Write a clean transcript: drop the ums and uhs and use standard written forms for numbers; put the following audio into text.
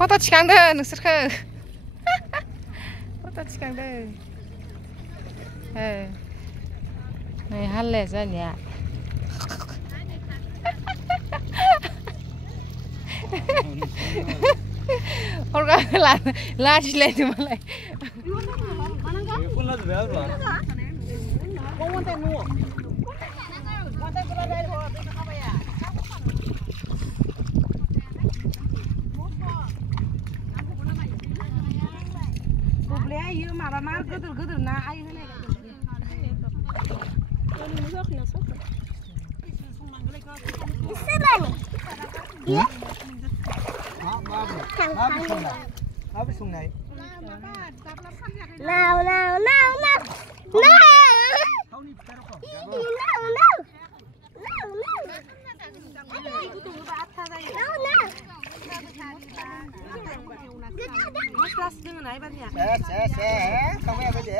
फट' थिखांदो नोंसोरखौ फट' थिखांदो नै हाल्लाया जानिया लाजिलायदो मालाय माबा मा गोदोर गोदोर ना आइ होनाय Apa sungai? Nào nào nào nào. Sẽ, không nghe cái gì.